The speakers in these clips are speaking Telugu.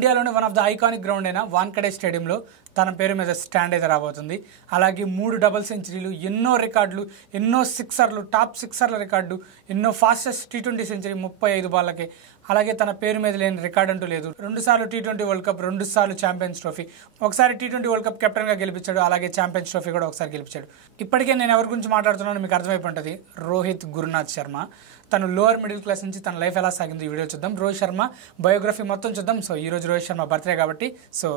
ఇండియాలోనే one of the iconic ground అయిన వాన్ఖడే స్టేడియంలో తన పేరు మీద స్టాండ్ అయితే రాబోతుంది. అలాగే 3 డబుల్ సెంచరీలు, ఎన్నో రికార్డులు, ఎన్నో సిక్సర్లు, టాప్ సిక్సర్ల రికార్డు, ఎన్నో ఫాస్టెస్ట్ టీ20 సెంచరీ 35 బాళ్ళకి. అలాగే తన పేరు మీద లేని రికార్డ్ అంటూ లేదు. 2 సార్లు టీ20 వరల్డ్ కప్, 2 సార్లు ఛాంపియన్స్ ట్రోఫీ, ఒకసారి టీ20 వరల్డ్ కప్ కెప్టెన్గా గెలిపించాడు. అలాగే ఛాంపియన్స్ ట్రోఫీ కూడా ఒకసారి గెలిపించాడు. ఇప్పటికే నేను ఎవరి గురించి మాట్లాడుతున్నాను మీకు అర్థమైపోయి ఉంటుంది. రోహిత్ గురునాథ్ శర్మ. తను లోవర్ మిడిల్ క్లాస్ నుంచి తన లైఫ్ ఎలా సాగింది ఈ వీడియో చూద్దాం. రోహిత్ శర్మ బయోగ్రఫీ మొత్తం చూద్దాం. సో ఈ రోజు రోహిత్ శర్మ బర్త్డే కాబట్టి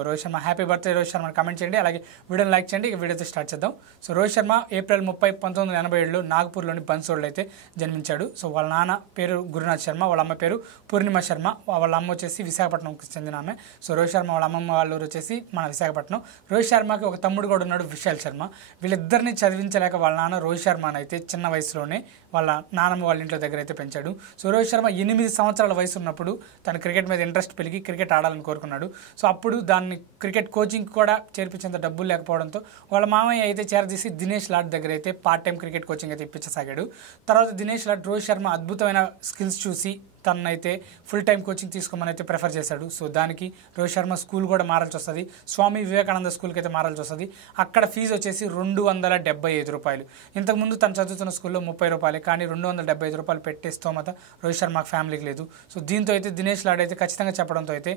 Rohit Sharma happy birthday Rohit Sharma comment చేయండి. అలాగే వీడియోని లైక్ చేయండి. ఈ వీడియోతో స్టార్ట్ చేద్దాం. రోహిత్ శర్మ ఏప్రిల్ 30, 1987లో నాగ్పూర్లోని బన్సోడ్లో అయితే జన్మించాడు. వాళ్ళ నాన్న పేరు గురునాథ్ శర్మ, వాళ్ళ అమ్మ పేరు పూర్ణిమ శర్మ. వాళ్ళ అమ్మ వచ్చేసి విశాఖపట్నంకి చెందిన ఆమె. రోహిత్ శర్మ వాళ్ళ అమ్మమ్మ వాళ్ళ ఊరు వచ్చేసి మన విశాఖపట్నం. రోహిత్ శర్మకి ఒక తమ్ముడు కూడా ఉన్నాడు, విశాల్ శర్మ. వీళ్ళిద్దరిని చదివించలేక వాళ్ళ నాన్న రోహిత్ శర్మని అయితే చిన్న వయసులోనే వాళ్ళ నాన్నమ్మ వాళ్ళ ఇంట్లో దగ్గర అయితే పెంచాడు. రోహిత్ శర్మ 8 సంవత్సరాల వయసు ఉన్నప్పుడు తన క్రికెట్ మీద ఇంట్రెస్ట్ పెరిగి క్రికెట్ ఆడాలని కోరుకున్నాడు. అప్పుడు దాన్ని క్రికెట్ కోచింగ్ కూడా చేర్పించేంత డబ్బులు లేకపోవడంతో వాళ్ళ మామయ్య అయితే చేరదీసి దినేష్ లాడ్ దగ్గర అయితే పార్ట్ టైం క్రికెట్ కోచింగ్ అయితే ఇప్పించసాగాడు. తర్వాత దినేష్ లాడ్ రోహిత్ శర్మ అద్భుతమైన స్కిల్స్ చూసి తనైతే ఫుల్ టైం కోచింగ్ తీసుకోమని అయితే ప్రిఫర్ చేశాడు. దానికి రోహిత్ శర్మ స్కూల్ కూడా మారాల్సి వస్తుంది. స్వామి వివేకానంద స్కూల్కి అయితే మారాల్సి వస్తుంది. అక్కడ ఫీజు వచ్చేసి ₹275. ఇంతకుముందు తను చదువుతున్న స్కూల్లో ₹30, కానీ ₹275 పెట్టే స్తోమత రోహిత్ శర్మ ఫ్యామిలీకి లేదు. దీంతో అయితే దినేష్ లాడ్ అయితే ఖచ్చితంగా చెప్పడంతో అయితే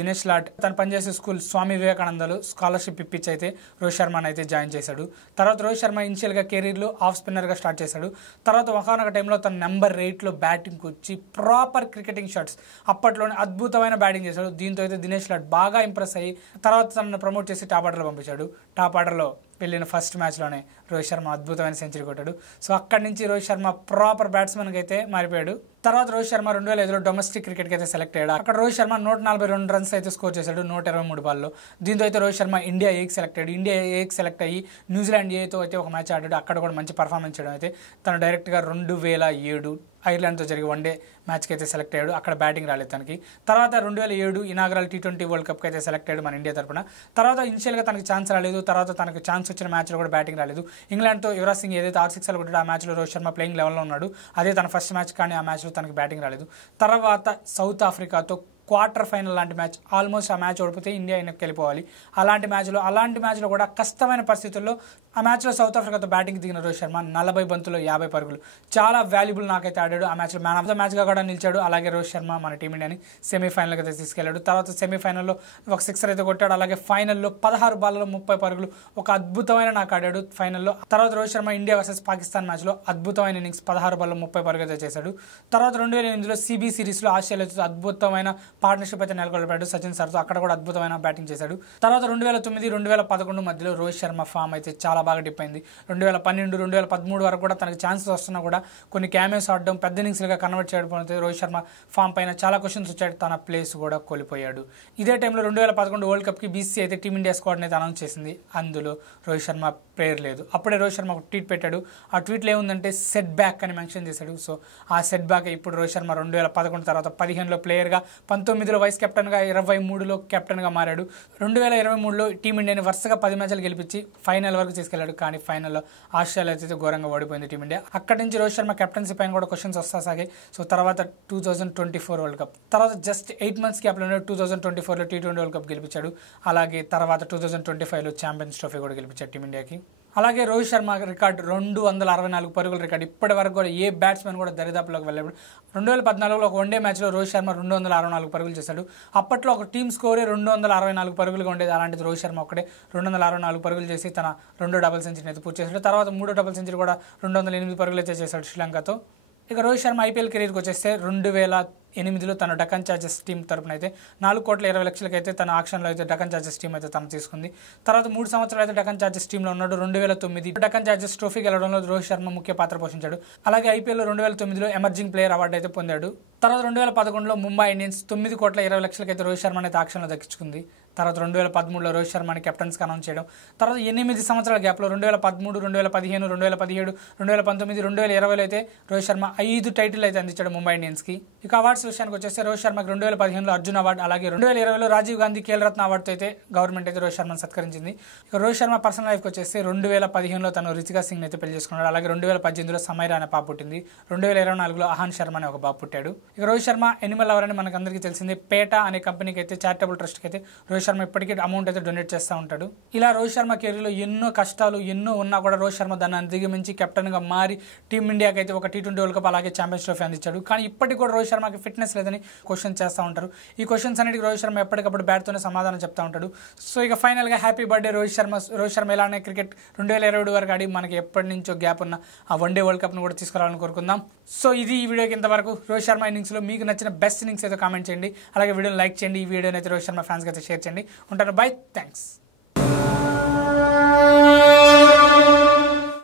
దినేష్ లాడ్ తను పనిచేసే స్కూల్ స్వామి వివేకానందలో స్కాలర్షిప్ ఇప్పించి అయితే రోహిత్ శర్మని అయితే జాయిన్ చేశాడు. తర్వాత రోహిత్ శర్మ ఇనిషియల్గా కెరీర్లో ఆఫ్ స్పిన్నర్గా స్టార్ట్ చేశాడు. తర్వాత ఒకనొక టైంలో తన నెంబర్ 8లో బ్యాటింగ్కి వచ్చి ప్రాపర్ క్రికెటింగ్ షాట్స్ అప్పట్లోనే అద్భుతమైన బ్యాటింగ్ చేశాడు. దీంతో అయితే దినేష్ లాడ్ బాగా ఇంప్రెస్ అయ్యి తర్వాత తనను ప్రమోట్ చేసి టాప్ ఆర్డర్లో పంపించాడు. టాప్ ఆర్డర్లో వెళ్ళిన ఫస్ట్ మ్యాచ్లోనే రోహిత్ శర్మ అద్భుతమైన సెంచరీ కొట్టాడు. అక్కడి నుంచి రోహిత్ శర్మ ప్రాపర్ బ్యాట్స్మెన్కి అయితే మారిపోయాడు. తర్వాత రోహిత్ శర్మ 2005లో డొమెస్టిక్ క్రికెట్కి అయితే సెలెక్ట్ అయ్యాడు. అక్కడ రోహిత్ శర్మ 142 రన్స్ అయితే స్కోర్ చేశాడు 123 బాల్లో. దీంతో అయితే రోహిత్ శర్మ ఇండియా ఏకి సెలెక్ట్ అయ్యాడు. ఇండియా ఏకి సెలెక్ట్ అయ్యి న్యూజిలాండ్ ఏతో అయితే ఒక మ్యాచ్ ఆడాడు. అక్కడ కూడా మంచి పర్ఫార్మెన్స్ చేయడం అయితే తను డైరెక్ట్గా 2007 ఐర్లాండ్తో జరిగే వన్డే మ్యాచ్కి అయితే సెలెక్ట్ అయ్యాడు. అక్కడ బ్యాటింగ్ రాలేదు తనకి. తర్వాత 2007 ఇనాగరల్ టీ20 వరల్డ్ కప్కి అయితే సెలెక్ట్ అయ్యాడు మన ఇండియా తరపున. తర్వాత ఇనిషియల్గా తనకి ఛాన్స్ రాలేదు. తర్వాత తనకు ఛాన్స్ వచ్చిన మ్యాచ్లో కూడా బ్యాటింగ్ రాలేదు. ఇంగ్లాండ్తో యువరాజ్ సింగ్ ఏదైతే 6 సిక్సర్లు కొట్టాడో ఆ మ్యాచ్లో రోహిత్ శర్మ ప్లేయింగ్ లెవెల్లో ఉన్నాడు. అదే తన ఫస్ట్ మ్యాచ్, కానీ ఆ మ్యాచ్లో తనకి బ్యాటింగ్ రాలేదు. తర్వాత సౌత్ ఆఫ్రికాతో క్వార్టర్ ఫైనల్ లాంటి మ్యాచ్, ఆల్మోస్ట్ ఆ మ్యాచ్ ఓడిపోతే ఇండియా వెనక్కి వెళ్ళిపోవాలి. అలాంటి మ్యాచ్లో కూడా కష్టమైన పరిస్థితుల్లో ఆ మ్యాచ్లో సౌత్ ఆఫ్రికాతో బ్యాటింగ్ దిగిన రోహిత్ శర్మ 40 బంతుల్లో 50 పరుగులు, చాలా వాల్యుబుల్ నాకైతే ఆడాడు. ఆ మ్యాచ్లో మ్యాన్ ఆఫ్ ద మ్యాచ్గా కూడా నిలిచాడు. అలాగే రోహిత్ శర్మ మన టీమిండియాని సెమీఫైనల్కి అయితే తీసుకెళ్లాడు. తర్వాత సెమీఫైనల్లో ఒక సిక్సర్ అయితే కొట్టాడు. అలాగే ఫైనల్లో 16 బాల్లో 30 పరుగులు, ఒక అద్భుతమైన నాకు ఆడాడు ఫైనల్లో. తర్వాత రోహిత్ శర్మ ఇండియా వర్సెస్ పాకిస్తాన్ మ్యాచ్లో అద్భుతమైన ఇన్నింగ్స్ 16 బాల్లో 30 పరుగులు అయితే చేశాడు. తర్వాత 2008లో సిబి సిరీస్లో ఆస్ట్రేలియాతో అద్భుతమైన పార్ట్నర్షిప్ అయితే నెలకొల్పాడు సచిన్ సార్తో. అక్కడ కూడా అద్భుతమైన బ్యాటింగ్ చేశాడు. తర్వాత 2009, 2011 మధ్యలో రోహిత్ శర్మ ఫామ్ అయితే చాలా బాగా డిప్ అయింది. 2012, 2013 వరకు కూడా తనకి ఛాన్సెస్ వస్తున్నా కూడా కొన్ని క్యామెస్ ఆడడం, పెద్ద ఇన్నింగ్స్లుగా కన్వర్ట్ చేయడం రోహిత్ శర్మ ఫామ్ పైన చాలా క్వశ్చన్స్ వచ్చాడు. తన ప్లేస్ కూడా కోల్పోయాడు. ఇదే టైంలో 2011 వరల్డ్ కప్కి బీసీసీ అయితే టీమిండియా స్క్వాడ్ని అయితే అనౌన్స్ చేసింది. అందులో రోహిత్ శర్మ ప్లేయర్ లేదు. అప్పుడే రోహిత్ శర్మ ఒక ట్వీట్ పెట్టాడు. ఆ ట్వీట్లో ఏముందంటే సెట్ బ్యాక్ అని మెన్షన్ చేశాడు. ఆ సెట్ బ్యాక్ ఇప్పుడు రోహిత్ శర్మ 2011 తర్వాత 15లో ప్లేయర్గా, 19లో వైస్ కెప్టెన్గా, 23లో కెప్టెన్గా మారాడు. 2023లో టీమిండియాని వరుసగా 10 మ్యాచ్లు గెలిపించి ఫైనల్ వరకు తీసుకెళ్లాడు. కానీ ఫైనల్లో ఆస్ట్రేలియా అయితే ఘోరంగా ఓడిపోయింది టీమిండియా. అక్కడి నుంచి రోహిత్ శర్మ కెప్టెన్సీ పైన కూడా క్వశ్చన్స్ వస్తాసాగాయి. తర్వాత 2024 వరల్డ్ కప్ తర్వాత జస్ట్ 8 మంత్స్ గ్యాప్లోనే 2024లో టీ20 వరల్డ్ కప్ గెలిపించాడు. అలాగే తర్వాత 2025లో ఛాంపియన్స్ ట్రోఫీ కూడా గెలిపించాడు టీమిండియాకి. అలాగే రోహిత్ శర్మ రికార్డు 264 పరుగుల రికార్డు. ఇప్పటి వరకు కూడా ఏ బ్యాట్స్మెన్ కూడా దరిదాపులోకి వెళ్ళాడు. 2014లో ఒక వన్డే మ్యాచ్లో రోహిత్ శర్మ 264 పరుగులు చేశాడు. అప్పట్లో ఒక టీమ్ స్కోరే 264 పరుగులుగా ఉండేది. అలాంటిది రోహిత్ శర్మ ఒకటే 264 పరుగులు చేసి తన 2వ డబుల్ సెంచరీని అయితే పూర్తి చేశాడు. తర్వాత 3వ డబుల్ సెంచరీ కూడా 208 పరుగులు అయితే చేశాడు శ్రీలంకతో. ఇక రోహిత్ శర్మ ఐపీఎల్ కెరీర్కి వచ్చేస్తే 2008లో తన డక్కన్ చార్జర్స్ టీం తరపున అయితే 4,20,00,000 అయితే తన ఆక్షన్లో అయితే డక్కన్ చార్జర్స్ టీం అయితే తను తీసుకుంది. తర్వాత 3 సంవత్సరాలు అయితే డక్కన్ చార్జర్స్ టీంలో ఉన్నాడు. 2009 డక్కన్ చార్జర్స్ ట్రోఫీ గెలవడంలో రోహిత్ శర్మ ముఖ్య పాత్ర పోషించాడు. అలాగే ఐపీఎల్లో 2009లో ఎమర్జింగ్ ప్లేయర్ అవార్డు అయితే పొందాడు. తర్వాత 2011లో ముంబై ఇండియన్స్ 9,20,00,000 అయితే రోహిత్ శర్మ అయితే ఆక్షన్లో దక్కించుకుంది. తర్వాత 2013లో రోహిత్ శర్మని కెప్టెన్స్గా అనౌన్స్ చేయడం. తర్వాత 8 సంవత్సరాల గ్యాప్లో 2013, 2015, 2017, 2019, 2020లో అయితే రోహిత్ శర్మ 5 టైటిల్ అయితే అందించాడు ముంబై ఇండియన్స్కి. ఇక అవార్డ్స్ విషయానికి వచ్చేస్తే రోహిత్ శర్మకి 2015లో అర్జున్ అవార్డు, అలాగే 2020లో రాజీవ్ గాంధీ ఖేల్ రత్న అవార్డుతో అయితే గవర్నమెంట్ అయితే రోహిత్ శర్మను సత్కరించింది. ఇక రోహిత్ శర్మ పర్సనల్ లైఫ్కి వచ్చేస్తే 2015లో తను రితికా సింగ్ అయితే పెళ్లి చేసుకున్నాడు. అలాగే 2018లో సమైరా అనే పాప పుట్టింది. 2024లో అహాన్ శర్మ అనే ఒక బాబు పుట్టాడు. ఇక రోహిత్ శర్మ ఎనిమల్ లవర్ అని మనకు అందరికీ తెలిసింది. పేటా అనే కంపెనీకి అయితే చారిటబుల్ ట్రస్ట్కి అయితే రోహిత్ శర్మ ఇప్పటికీ అమౌంట్ అయితే డొనేట్ చేస్తూ ఉంటాడు. ఇలా రోహిత్ శర్మ కెరీర్లో ఎన్నో కష్టాలు ఎన్నో ఉన్నా కూడా రోహిత్ శర్మ దాన్ని అధిగమించి కెప్టెన్గా మారి టీమిండియాకి అయితే ఒక T20 వరల్డ్ కప్ అలాగే ఛాంపియన్స్ ట్రోఫీ అందించాడు. కానీ ఇప్పటికి కూడా రోహిత్ శర్మకి ఫిట్నెస్ లేదని క్వశ్చన్ చేస్తూ ఉంటారు. ఈ క్వశ్చన్స్ అన్నిటికీ రోహిత్ శర్మ ఎప్పటికప్పుడు బ్యాట్తోనే సమాధానం చెప్తా ఉంటాడు. సో ఇక ఫైనల్గా హ్యాపీ బర్త్డే రోహిత్ శర్మ ఇలానే క్రికెట్ 2022 వరకు ఆడి మనకి ఎప్పటి నుంచో గ్యాప్ ఉన్న ఆ వన్డే వరల్డ్ కప్ను కూడా తీసుకురావాలని కోరుకుందాం. సో ఇది ఈ వీడియోకి ఇంతవరకు. రోహిత్ శర్మ ఇన్నింగ్స్లో మీకు నచ్చిన బెస్ట్ ఇన్నింగ్స్ అయితే కామెంట్ చేయండి. అలాగే వీడియోని లైక్ చేయండి. ఈ వీడియోని అయితే రోహిత్ శర్మ ఫ్యాన్స్కి అయితే షేర్ చేయండి. ఉంటాను, బై, థ్యాంక్స్.